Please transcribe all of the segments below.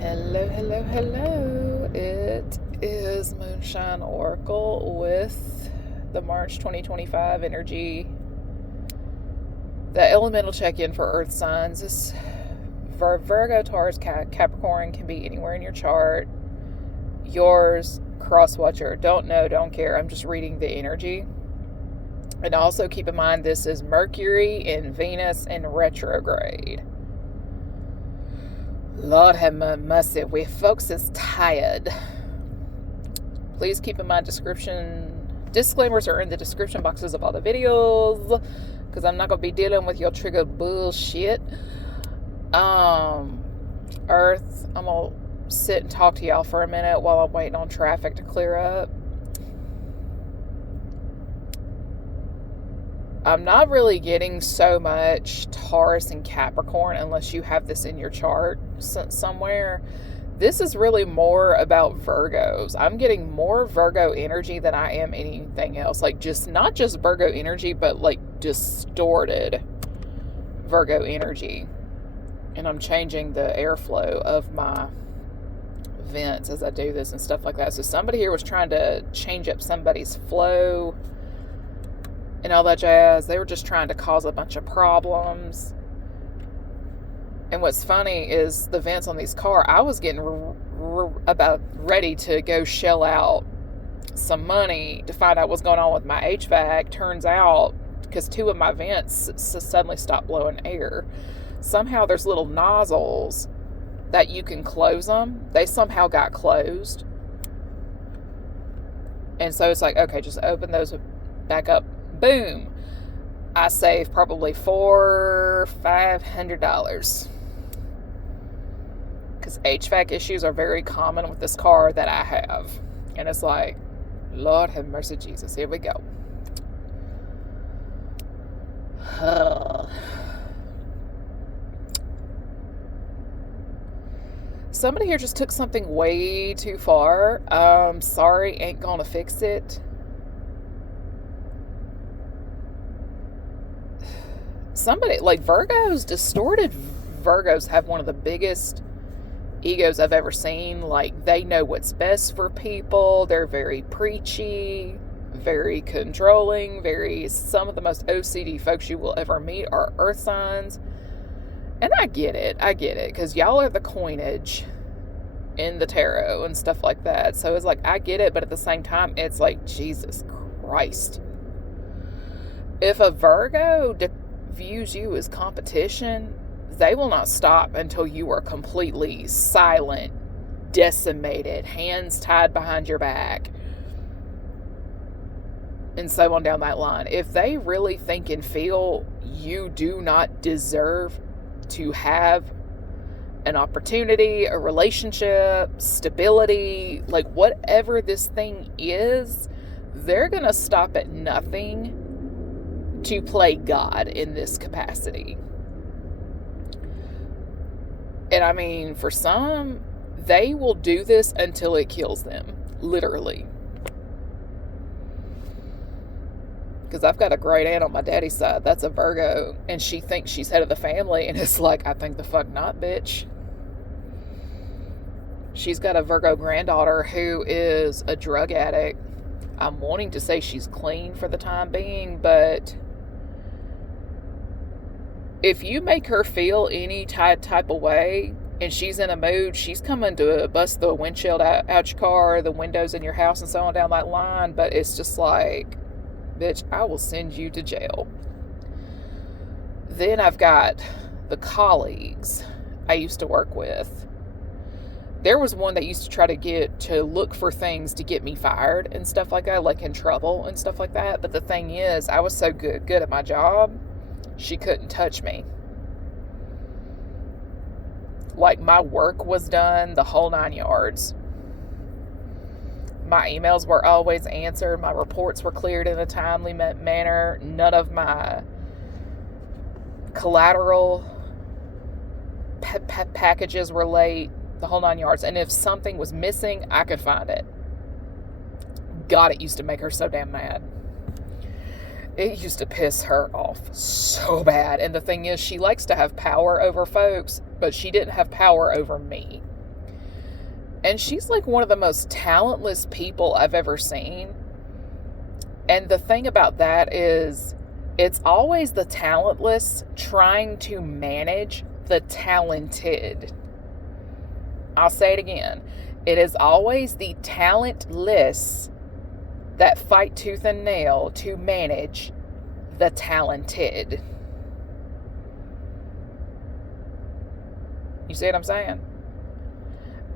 Hello, hello, hello. It is Moonshine Oracle with the March 2025 energy. The elemental check-in for Earth signs is Virgo, Taurus, Capricorn can be anywhere in your chart. Yours, Crosswatcher, don't know, don't care. I'm just reading the energy. And also keep in mind this is Mercury and Venus in retrograde. Lord have mercy, we folks is tired. Please keep in mind disclaimers are in the description boxes of all the videos, because I'm not going to be dealing with your trigger bullshit. Earth, I'm going to sit and talk to y'all for a minute while I'm waiting on traffic to clear up. I'm not really getting so much Taurus and Capricorn unless you have this in your chart somewhere. This is really more about Virgos. I'm getting more Virgo energy than I am anything else. Like, just not just Virgo energy, but like distorted Virgo energy. And I'm changing the airflow of my vents as I do this and stuff like that. So somebody here was trying to change up somebody's flow and all that jazz. They were just trying to cause a bunch of problems. And what's funny is the vents on these cars, I was getting about ready to go shell out some money to find out what's going on with my HVAC. Turns out, because two of my vents suddenly stopped blowing air, somehow there's little nozzles that you can close them. They somehow got closed. And so it's like, okay, just open those back up. Boom. I saved probably $500. Because HVAC issues are very common with this car that I have. And it's like, Lord have mercy, Jesus. Here we go. Somebody here just took something way too far. Sorry, ain't gonna fix it. Somebody, like Virgos, distorted Virgos have one of the biggest egos I've ever seen. Like, they know what's best for people. They're very preachy, very controlling, some of the most OCD folks you will ever meet are earth signs. And I get it, because y'all are the coinage in the tarot and stuff like that. So it's like, I get it, but at the same time, it's like, Jesus Christ. If a Virgo views you as competition, they will not stop until you are completely silent, decimated, hands tied behind your back, and so on down that line. If they really think and feel you do not deserve to have an opportunity, a relationship, stability, like whatever this thing is, they're going to stop at nothing to play God in this capacity. And I mean, for some, they will do this until it kills them, literally. Because I've got a great aunt on my daddy's side that's a Virgo, and she thinks she's head of the family, and it's like, I think the fuck not, bitch. She's got a Virgo granddaughter who is a drug addict. I'm wanting to say she's clean for the time being, but if you make her feel any type of way and she's in a mood, she's coming to bust the windshield out your car, the windows in your house, and so on down that line. But it's just like, bitch, I will send you to jail. Then I've got the colleagues I used to work with. There was one that used to try to look for things to get me fired and stuff like that, like in trouble and stuff like that. But the thing is, I was so good at my job, she couldn't touch me. Like, my work was done, the whole 9 yards. My emails were always answered. My reports were cleared in a timely manner. None of my collateral packages were late. The whole 9 yards. And if something was missing, I could find it. God, it used to make her so damn mad. It used to piss her off so bad. And the thing is, she likes to have power over folks, but she didn't have power over me. And she's like one of the most talentless people I've ever seen. And the thing about that is, it's always the talentless trying to manage the talented. I'll say it again. It is always the talentless that fight tooth and nail to manage the talented. You see what I'm saying?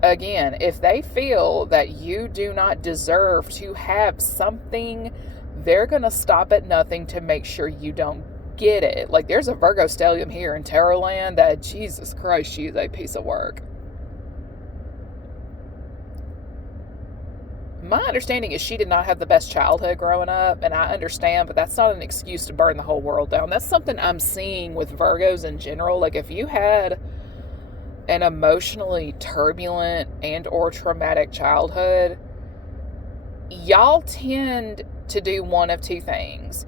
Again, if they feel that you do not deserve to have something, they're going to stop at nothing to make sure you don't get it. Like, there's a Virgo stellium here in Tarotland that, Jesus Christ, she is a piece of work. My understanding is she did not have the best childhood growing up, and I understand, but that's not an excuse to burn the whole world down. That's something I'm seeing with Virgos in general. Like, if you had an emotionally turbulent and or traumatic childhood, y'all tend to do one of two things.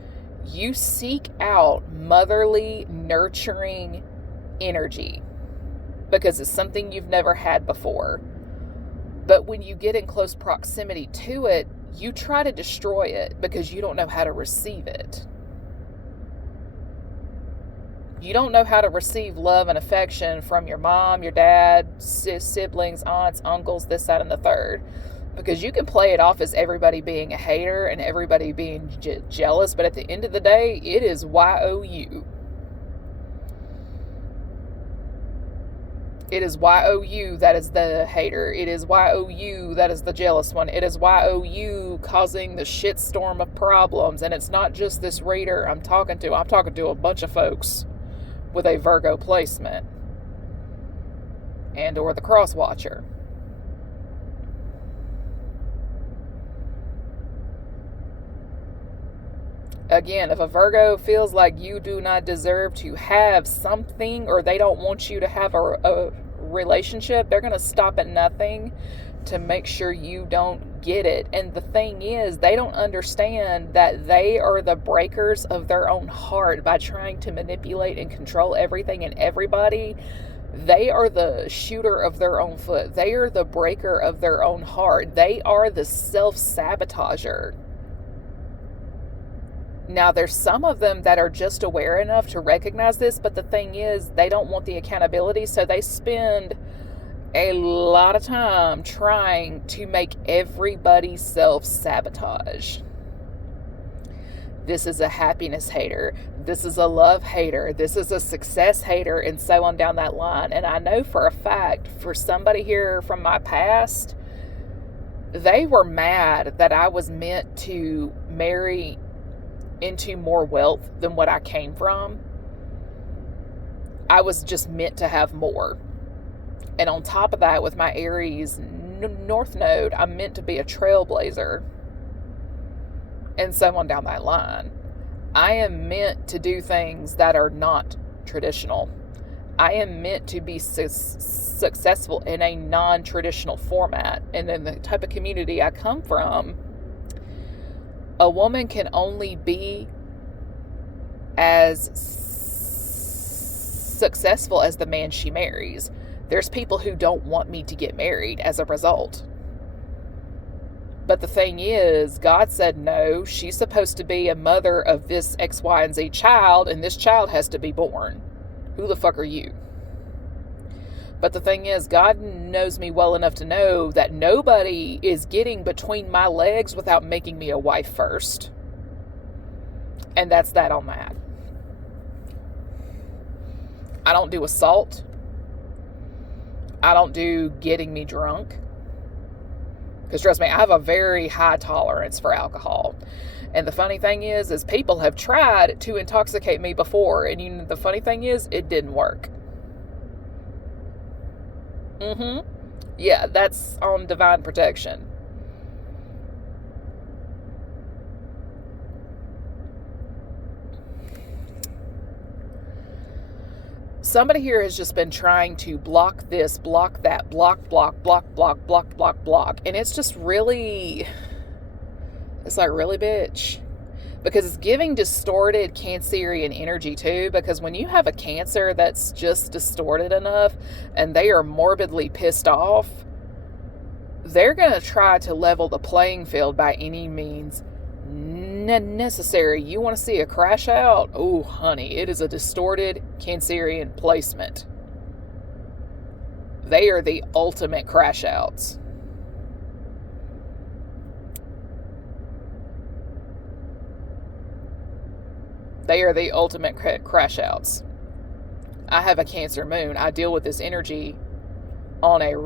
You seek out motherly, nurturing energy because it's something you've never had before. But when you get in close proximity to it, you try to destroy it because you don't know how to receive it. You don't know how to receive love and affection from your mom, your dad, siblings, aunts, uncles, this, that, and the third. Because you can play it off as everybody being a hater and everybody being jealous, but at the end of the day, it is YOU. It is YOU that is the hater. It is YOU that is the jealous one. It is YOU causing the shitstorm of problems. And it's not just this reader I'm talking to. I'm talking to a bunch of folks with a Virgo placement and or the cross watcher. Again, if a Virgo feels like you do not deserve to have something, or they don't want you to have a relationship, they're going to stop at nothing to make sure you don't get it. And the thing is, they don't understand that they are the breakers of their own heart by trying to manipulate and control everything and everybody. They are the shooter of their own foot. They are the breaker of their own heart. They are the self-sabotager. Now, there's some of them that are just aware enough to recognize this, but the thing is, they don't want the accountability, so they spend a lot of time trying to make everybody self-sabotage. This is a happiness hater. This is a love hater. This is a success hater, and so on down that line. And I know for a fact, for somebody here from my past, they were mad that I was meant to marry into more wealth than what I came from. I was just meant to have more. And on top of that, with my Aries North Node, I'm meant to be a trailblazer. And so on down that line. I am meant to do things that are not traditional. I am meant to be successful in a non-traditional format. And in the type of community I come from, a woman can only be as successful as the man she marries. There's people who don't want me to get married as a result. But the thing is, God said no, she's supposed to be a mother of this X, Y, and Z child, and this child has to be born. Who the fuck are you? But the thing is, God knows me well enough to know that nobody is getting between my legs without making me a wife first. And that's that on that. I don't do assault. I don't do getting me drunk. Because trust me, I have a very high tolerance for alcohol. And the funny thing is people have tried to intoxicate me before. And the funny thing is, it didn't work. Yeah, that's on divine protection. Somebody here has just been trying to block this, block that, block. And it's just really, it's like, really, bitch? Because it's giving distorted Cancerian energy too, because when you have a Cancer that's just distorted enough and they are morbidly pissed off, they're going to try to level the playing field by any means necessary. You want to see a crash out? Oh, honey, it is a distorted Cancerian placement. They are the ultimate crash outs. They are the ultimate crash outs. I have a Cancer moon. I deal with this energy on the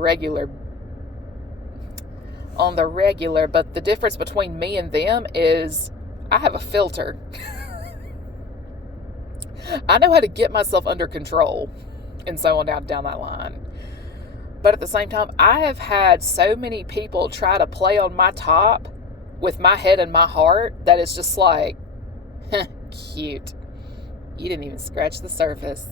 regular, but the difference between me and them is I have a filter. I know how to get myself under control and so on down that line. But at the same time, I have had so many people try to play on my top with my head and my heart that it's just like, cute. You didn't even scratch the surface.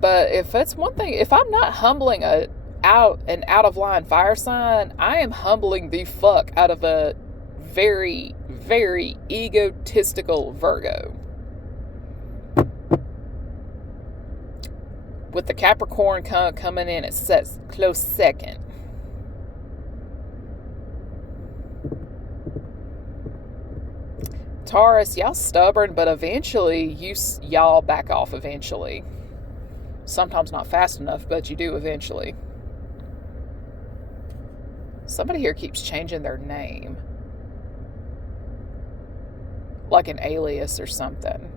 But if it's one thing, if I'm not humbling an out of line fire sign, I am humbling the fuck out of a very, very egotistical Virgo. With the Capricorn coming in, it sets close second. Taurus, y'all stubborn, but eventually y'all back off eventually. Sometimes not fast enough, but you do eventually. Somebody here keeps changing their name. Like an alias or something.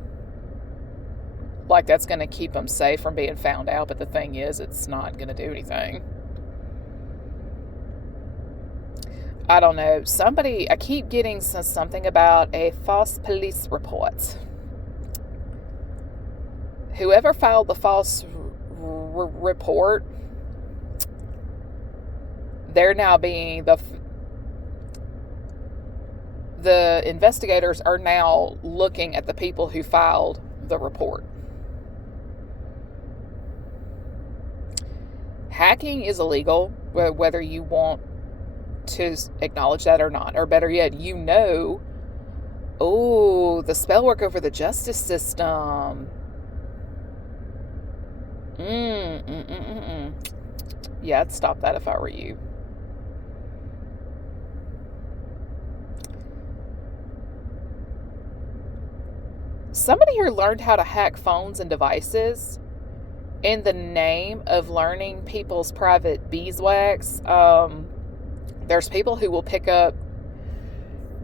Like that's going to keep them safe from being found out, but the thing is, it's not going to do anything. I don't know. I keep getting something about a false police report. Whoever filed the false report, they're now being the investigators are now looking at the people who filed the report. Hacking is illegal, whether you want to acknowledge that or not. Or better yet, the spell work over the justice system. Yeah, I'd stop that if I were you. Somebody here learned how to hack phones and devices in the name of learning people's private beeswax. There's people who will pick up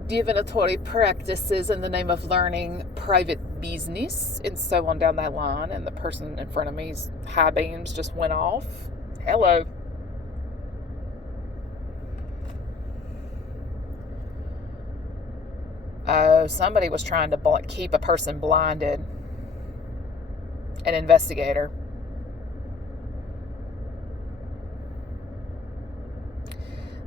divinatory practices in the name of learning private business and so on down that line, and the person in front of me's high beams just went off. Hello. Somebody was trying to keep a person blinded. An investigator.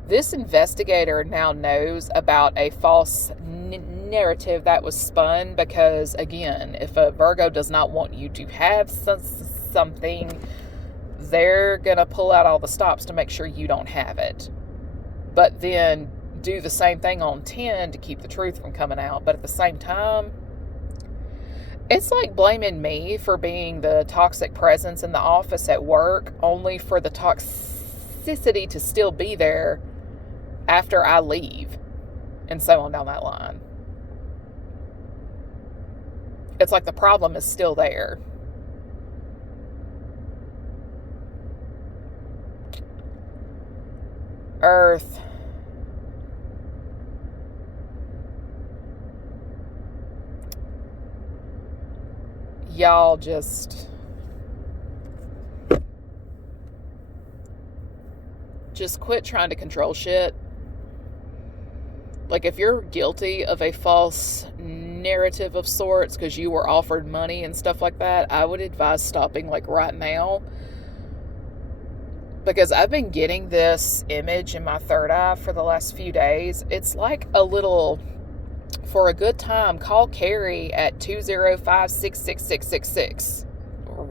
This investigator now knows about a false narrative that was spun because, again, if a Virgo does not want you to have something, they're going to pull out all the stops to make sure you don't have it. But then do the same thing on 10 to keep the truth from coming out. But at the same time, it's like blaming me for being the toxic presence in the office at work, only for the toxicity to still be there after I leave, and so on down that line. It's like the problem is still there. Earth. Y'all just quit trying to control shit. Like, if you're guilty of a false narrative of sorts because you were offered money and stuff like that, I would advise stopping, like, right now. Because I've been getting this image in my third eye for the last few days. It's like a little, for a good time, call Carrie at 205-66666. Or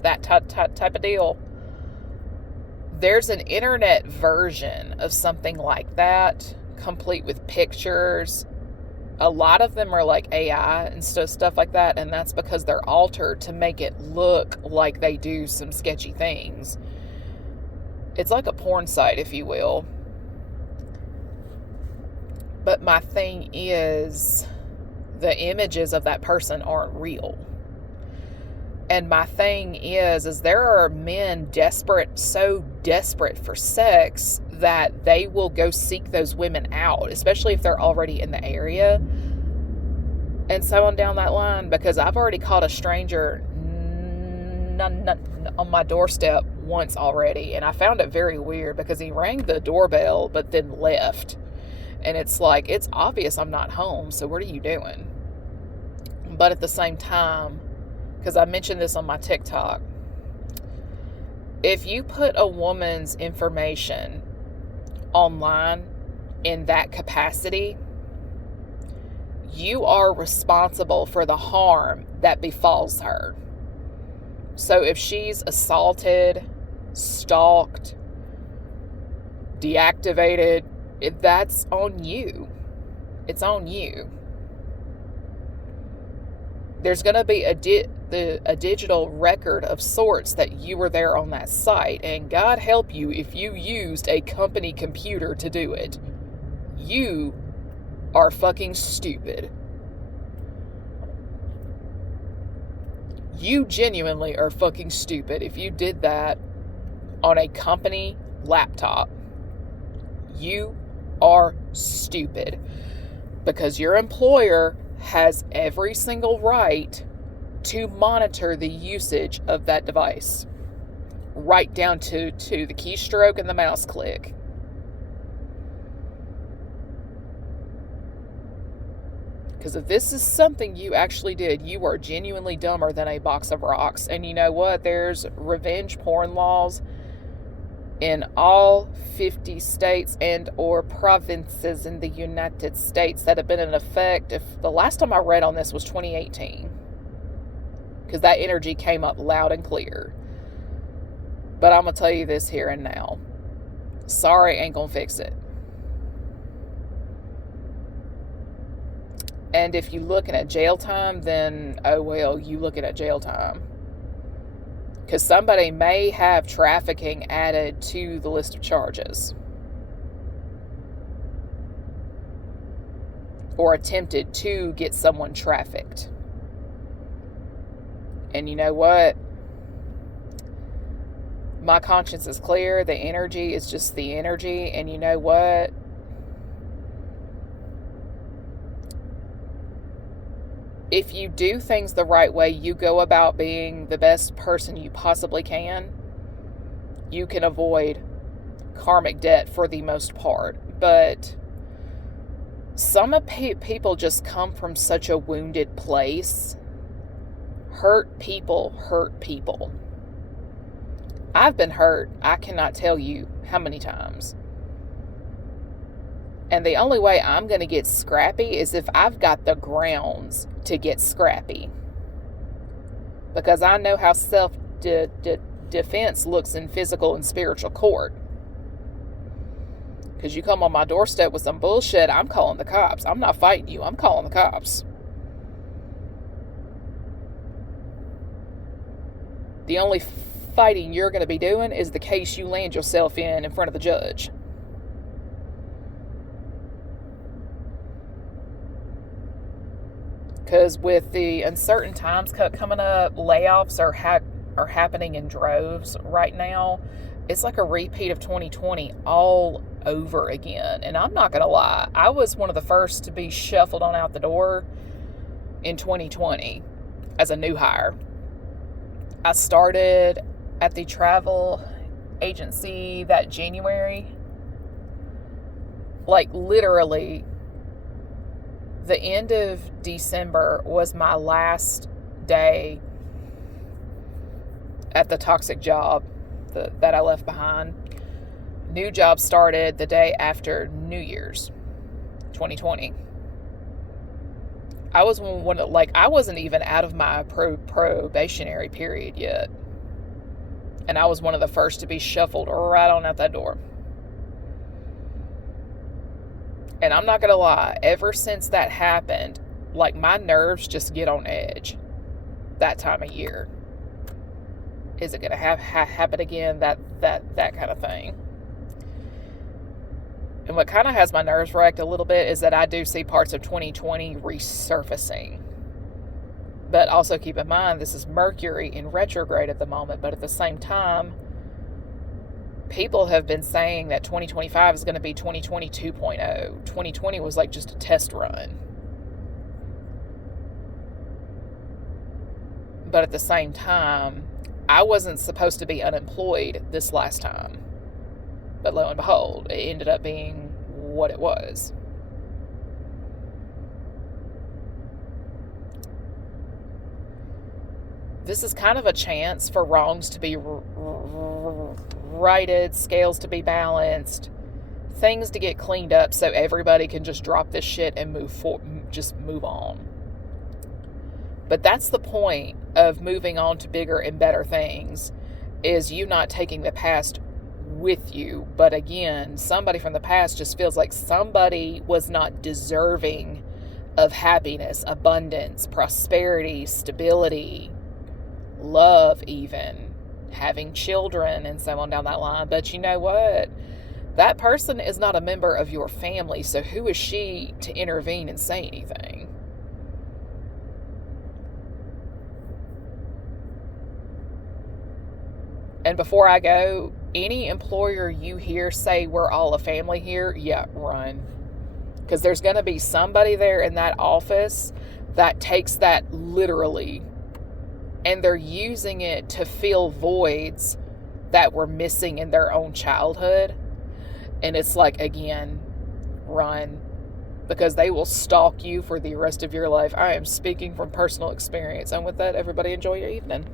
that type of deal. There's an internet version of something like that, complete with pictures. A lot of them are like AI and stuff like that, and that's because they're altered to make it look like they do some sketchy things. It's like a porn site, if you will. But my thing is, the images of that person aren't real. And my thing is there are men so desperate for sex that they will go seek those women out, especially if they're already in the area. And so on down that line, because I've already caught a stranger on my doorstep once already. And I found it very weird because he rang the doorbell but then left. And it's like, it's obvious I'm not home, so what are you doing? But at the same time, because I mentioned this on my TikTok, if you put a woman's information online in that capacity, you are responsible for the harm that befalls her. So if she's assaulted, stalked, deactivated, that's on you. It's on you. There's going to be a digital record of sorts that you were there on that site, and God help you if you used a company computer to do it. You are fucking stupid. You genuinely are fucking stupid if you did that on a company laptop. You are stupid, because your employer has every single right to monitor the usage of that device, right down to the keystroke and the mouse click. Because if this is something you actually did, you are genuinely dumber than a box of rocks. And you know what? There's revenge porn laws in all 50 states and or provinces in the United States that have been in effect. If the last time I read on this was 2018, because that energy came up loud and clear. But I'm going to tell you this here and now. Sorry, ain't going to fix it. And if you're looking at jail time, then, oh well, you looking at jail time. Because somebody may have trafficking added to the list of charges. Or attempted to get someone trafficked. And you know what? My conscience is clear. The energy is just the energy. And you know what? If you do things the right way, you go about being the best person you possibly can, you can avoid karmic debt for the most part. But some people just come from such a wounded place. Hurt people hurt people. I've been hurt, I cannot tell you how many times. And the only way I'm going to get scrappy is if I've got the grounds to get scrappy. Because I know how self-defense looks in physical and spiritual court. Because you come on my doorstep with some bullshit, I'm calling the cops. I'm not fighting you, I'm calling the cops. The only fighting you're going to be doing is the case you land yourself in front of the judge. Because with the uncertain times coming up, layoffs are happening in droves right now. It's like a repeat of 2020 all over again. And I'm not going to lie, I was one of the first to be shuffled on out the door in 2020 as a new hire. I started at the travel agency that January. Like literally, the end of December was my last day at the toxic job that I left behind. New job started the day after New Year's 2020. I was I wasn't even out of my probationary period yet. And I was one of the first to be shuffled right on out that door. And I'm not going to lie, ever since that happened, like my nerves just get on edge that time of year. Is it going to happen again? That kind of thing. And what kind of has my nerves wrecked a little bit is that I do see parts of 2020 resurfacing. But also keep in mind, this is Mercury in retrograde at the moment. But at the same time, people have been saying that 2025 is going to be 2020 2.0. 2020 was like just a test run. But at the same time, I wasn't supposed to be unemployed this last time. But lo and behold, it ended up being what it was. This is kind of a chance for wrongs to be righted, scales to be balanced, things to get cleaned up so everybody can just drop this shit and move on. But that's the point of moving on to bigger and better things, is you not taking the past with you. But again, somebody from the past just feels like somebody was not deserving of happiness, abundance, prosperity, stability, love, even having children and so on down that line. But you know what? That person is not a member of your family, so who is she to intervene and say anything? And before I go, any employer you hear say we're all a family here, yeah, run. Because there's going to be somebody there in that office that takes that literally, and they're using it to fill voids that were missing in their own childhood. And it's like, again, run. Because they will stalk you for the rest of your life. I am speaking from personal experience. And with that, everybody enjoy your evening.